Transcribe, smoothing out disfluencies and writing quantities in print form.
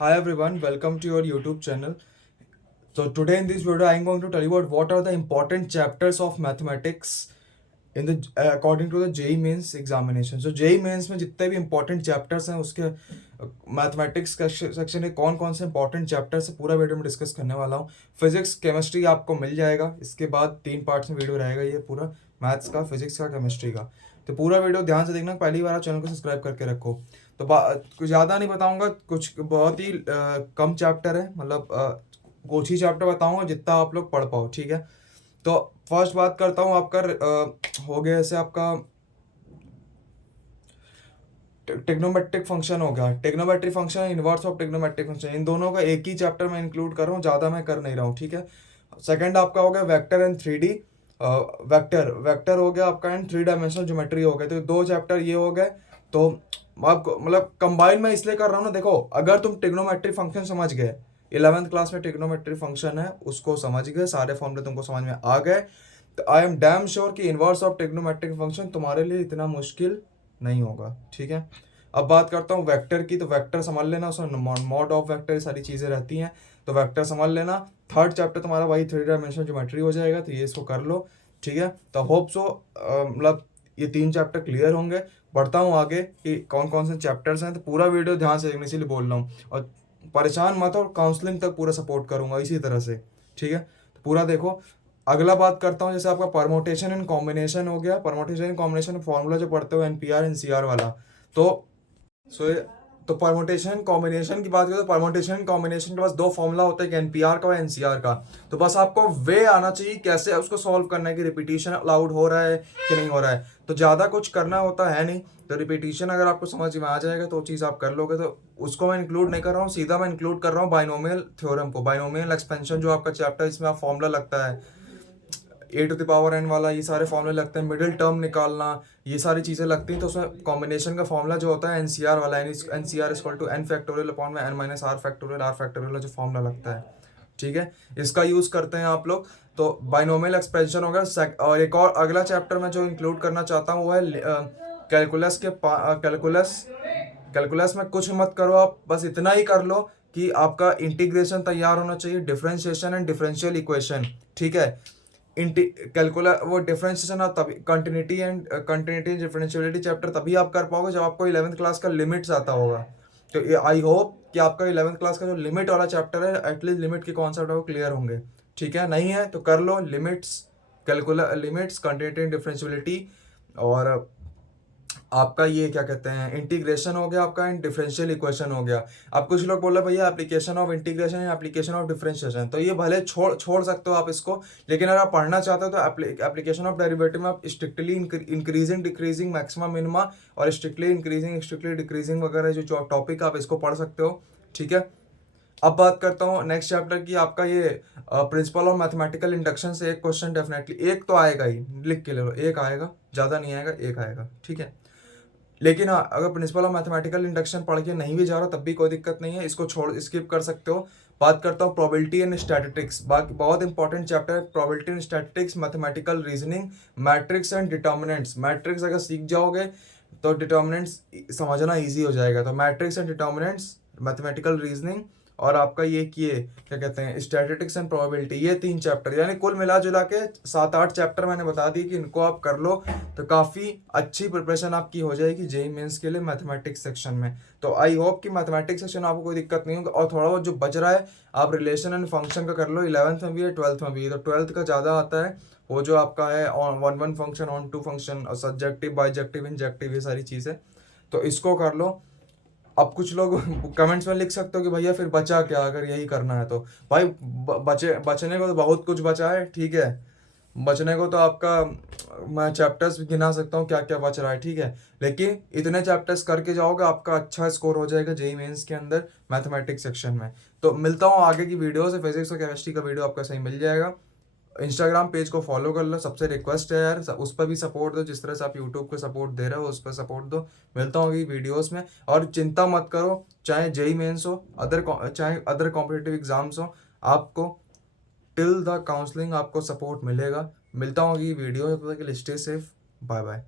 Hi everyone, welcome to your YouTube channel. So today in this video, I am going to tell you about what are the important chapters of mathematics in the according to the JEE Mains examination. So JEE Mains में जितने भी important chapters हैं उसके mathematics का section है, कौन कौन से इंपॉर्टेंट चैप्टर्स है पूरा वीडियो में डिस्कस करने वाला हूँ. फिजिक्स केमिस्ट्री आपको मिल जाएगा, इसके बाद 3 पार्ट्स में वीडियो रहेगा ये पूरा, मैथ्स का, फिजिक्स का, केमिस्ट्री का. तो पूरा वीडियो ध्यान से देखना, पहली बार आप चैनल को सब्सक्राइब करके रखो. तो कुछ ज़्यादा नहीं बताऊँगा, कुछ बहुत ही कम चैप्टर है, मतलब कुछ ही चैप्टर बताऊँगा जितना आप लोग पढ़ पाओ, ठीक है. तो फर्स्ट बात करता हूँ आपका हो गया ऐसे आपका टेक्नोमेट्रिक फंक्शन हो गया, trigonometric function, inverse of trigonometric function, इन दोनों का एक ही चैप्टर में इंक्लूड कर रहा हूँ, ज़्यादा मैं कर नहीं रहा हूँ, ठीक है. सेकंड आपका हो गया vector and 3D, vector vector हो गया आपका, एंड 3 डायमेंशनल ज्योमेट्री हो गया. तो 2 चैप्टर ये हो गए. तो आपको मतलब कंबाइन में इसलिए कर रहा हूँ ना, देखो अगर तुम टिग्नोमेट्रिक फंक्शन समझ गए, 11th क्लास में टिग्नोमेट्रिक फंक्शन है उसको समझ गए, सारे फॉर्मूले तुमको समझ में आ गए, तो आई एम डैम श्योर कि इनवर्स ऑफ टिग्नोमेट्रिक फंक्शन तुम्हारे लिए इतना मुश्किल नहीं होगा, ठीक है. अब बात करता हूँ वेक्टर की. तो वेक्टर समझ लेना, उसमें मॉड ऑफ वेक्टर सारी चीज़ें रहती हैं, तो वेक्टर समझ लेना. थर्ड चैप्टर तुम्हारा वही 3 डायमेंशनल ज्योमेट्री हो जाएगा, तो ये इसको कर लो, ठीक है. तो होप सो मतलब ये 3 चैप्टर क्लियर होंगे. बढ़ता हूँ आगे कि कौन कौन से चैप्टर्स हैं, तो पूरा वीडियो ध्यान से देखने, इसीलिए बोल रहा हूँ. और परेशान मत हो, और काउंसलिंग तक पूरा सपोर्ट करूँगा इसी तरह से, ठीक है. तो पूरा देखो. अगला बात करता हूँ, जैसे आपका परमोटेशन एंड कॉम्बिनेशन हो गया. परमोटेशन एंड कॉम्बिनेशन फॉर्मूला जो पढ़ते हो एनपीआर एनसीआर वाला, तो सो तो परमोटेशन कॉम्बिनेशन की बात करें तो परमोटेशन कॉम्बिनेशन के पास 2 फॉर्मूला होता है, एक एनपीआर का और एनसीआर का. तो बस आपको वे आना चाहिए कैसे उसको सॉल्व करना है, कि रिपीटिशन अलाउड हो रहा है कि नहीं हो रहा है. तो ज़्यादा कुछ करना होता है नहीं, तो रिपीटिशन अगर आपको समझ में आ जाएगा तो वो चीज़ आप कर लोगे. तो उसको मैं इंक्लूड नहीं कर रहा हूँ, सीधा मैं इंक्लूड कर रहा हूँ बाइनोमियल थ्योरम को. बाइनोमियल एक्सपेंशन जो आपका चैप्टर है, इसमें आप फॉर्मूला लगता है a⁴n वाला, ये सारे फॉर्मूले लगते हैं. मिडिल टर्म निकालना, ये सारी चीज़ें लगती हैं. तो उसमें कॉम्बिनेशन का फॉर्मूला जो होता है एनसीआर वाला, NCR equal to n factorial upon में n minus R factorial, R factorial जो फॉर्मूला लगता है, ठीक है, इसका यूज़ करते हैं आप लोग. तो बाइनोमियल एक्सपेंशन होगा. और एक और अगला चैप्टर में जो इंक्लूड करना चाहता हूँ वो है कैलकुलस के कैलकुलस. कैलकुलस में कुछ मत करो, आप बस इतना ही कर लो कि आपका इंटीग्रेशन तैयार होना चाहिए, डिफरेंशिएशन एंड डिफरेंशियल इक्वेशन, ठीक है. कैलकुलस वो डिफरेंशिएशन आप तभी, कंटिन्यूटी डिफरेंशियलिटी चैप्टर तभी आप कर पाओगे जब आपको 11th क्लास का लिमिट्स आता होगा. तो ये आई होप कि आपका 11th क्लास का जो लिमिट वाला चैप्टर है, एटलीस्ट लिमिट के कॉन्सेप्ट है वो क्लियर होंगे, ठीक है. नहीं है तो कर लो लिमिट्स, कैलकुलस लिमिट्स, कंटिन्यूटी डिफरेंशियलिटी, और आपका ये क्या कहते हैं इंटीग्रेशन हो गया आपका, एंड डिफरेंशियल इक्वेशन हो गया. अब कुछ लोग बोले भैया एप्लीकेशन ऑफ इंटीग्रेशन या एप्लीकेशन ऑफ डिफरेंशिएशन, तो ये भले छोड़ सकते हो आप इसको, लेकिन अगर आप पढ़ना चाहते हो तो एप्लीकेशन ऑफ डेरिवेटिव में आप strictly increasing decreasing maximum minima, और स्ट्रिक्टली इंक्रीजिंग स्ट्रिक्टली डिक्रीजिंग वगैरह जो टॉपिक आप इसको पढ़ सकते हो, ठीक है. अब बात करता हूँ नेक्स्ट चैप्टर की. आपका ये प्रिंसिपल ऑफ मैथमेटिकल इंडक्शन से एक क्वेश्चन डेफिनेटली एक तो आएगा ही, लिख के ले लो, एक आएगा, ज़्यादा नहीं आएगा, एक आएगा, ठीक है. लेकिन हाँ, अगर प्रिंसिपल ऑफ मैथमेटिकल इंडक्शन पढ़ के नहीं भी जा रहा तब भी कोई दिक्कत नहीं है, इसको छोड़ स्किप कर सकते हो. बात करता हूँ प्रोबेबिलिटी एंड स्टैटिस्टिक्स. बाकी बहुत इंपॉर्टेंट चैप्टर है probability and statistics, mathematical reasoning, matrix and determinants. Matrix अगर सीख जाओगे तो डिटर्मिनेंट्स समझना ईजी हो जाएगा. तो matrix and determinants, mathematical reasoning, और आपका ये क्या कहते हैं स्टैटिस्टिक्स एंड प्रोबेबिलिटी, ये 3 चैप्टर, यानी कुल मिला जुला के 7-8 चैप्टर मैंने बता दिए कि इनको आप कर लो, तो काफ़ी अच्छी प्रिपरेशन आपकी हो जाएगी जेईई मेंस के लिए मैथमेटिक्स सेक्शन में. तो आई होप कि मैथमेटिक्स सेक्शन आपको कोई दिक्कत नहीं होगी. और थोड़ा बहुत जो बच रहा है आप रिलेशन एंड फंक्शन का कर लो, 11th में भी है 12th में भी है. तो 12th का ज़्यादा आता है, वो जो आपका है on one function, onto function, और सब्जेक्टिव बाइजेक्टिव इंजेक्टिव, ये सारी चीज़ें, तो इसको कर लो. अब कुछ लोग कमेंट्स में लिख सकते हो कि भैया फिर बचा क्या अगर यही करना है. तो भाई बचने को तो बहुत कुछ बचा है, ठीक है. बचने को तो आपका मैं चैप्टर्स भी गिना सकता हूँ क्या क्या बच रहा है, ठीक है. लेकिन इतने चैप्टर्स करके जाओगे आपका अच्छा स्कोर हो जाएगा जेईई मेंस के अंदर मैथमेटिक्स सेक्शन में. तो मिलता हूँ आगे की वीडियो से. फिजिक्स और केमिस्ट्री का वीडियो आपका सही मिल जाएगा. इंस्टाग्राम पेज को फॉलो कर लो, सबसे रिक्वेस्ट है यार, उस पर भी सपोर्ट दो, जिस तरह से आप यूट्यूब को सपोर्ट दे रहे हो उस पर सपोर्ट दो. मिलता हूँ वीडियोस में. और चिंता मत करो, चाहे जेईई मेंस हो, चाहे अदर कॉम्पिटिटिव एग्जाम्स हो, आपको टिल द काउंसलिंग आपको सपोर्ट मिलेगा. मिलता हूँ वीडियो, तब तक के लिए स्टे सेफ, बाय बाय.